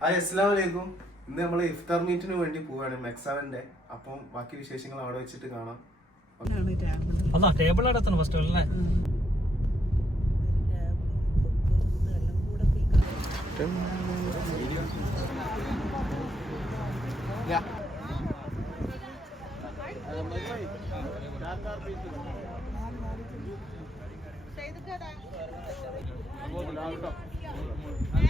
Hi അസ്സാം വലൈക്കും ഇന്ന് നമ്മൾ ഇഫ്താർ മീറ്റിന് വേണ്ടി പോവാണ് മെക്സാവന്റെ അപ്പം ബാക്കി വിശേഷങ്ങൾ അവിടെ വെച്ചിട്ട് കാണാം. അതാ ടേബിൾ അടത്തണം ഫസ്റ്റ് അല്ലേ?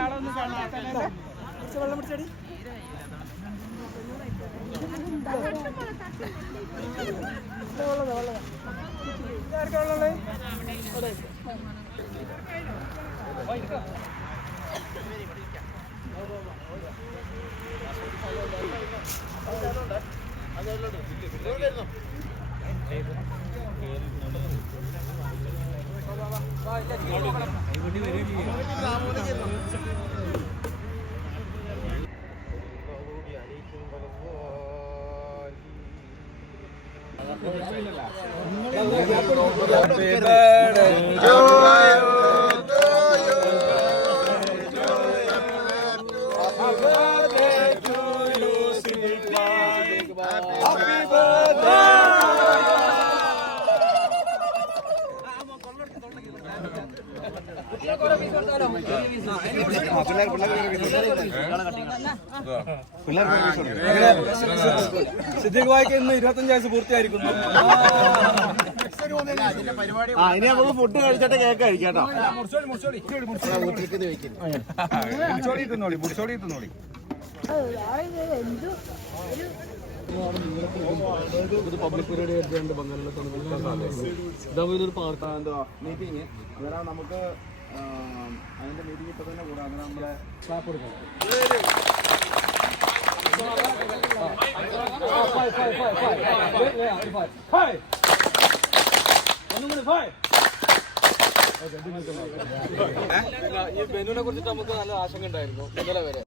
ആളൊന്നും കാണാത്തല്ലോ കുറച്ച് വെള്ളം പിടിച്ചടി വെള്ളതാ വെള്ളതാ ഇതാർക്കാ വെള്ളമുള്ളത് അതെ അതുകൊണ്ട് അതുകൊണ്ട് عليكم സിദ്ദീഖ് ഭായിക്ക് ഇന്ന് ഇരുപത്തഞ്ച് വയസ്സ് പൂർത്തിയായിരിക്കുന്നു. ആ ഇനി നമുക്ക് ഫുഡ് കഴിച്ചിട്ട് കേക്ക് കഴിക്കാട്ടോ. ഇതൊരു പാർക്ക് എന്തോ മീറ്റിംഗ് അന്നേരം നമുക്ക് അതിന്റെ മീറ്റിംഗ് തന്നെ കൂടാം നമ്മളെ ക്ലാപ്പ് കൊടുക്കണം ഈ ബെനുവിനെ കുറിച്ചിട്ട് നമുക്ക് നല്ല ആശങ്ക ഉണ്ടായിരുന്നു. ഇന്നലെ വരെ.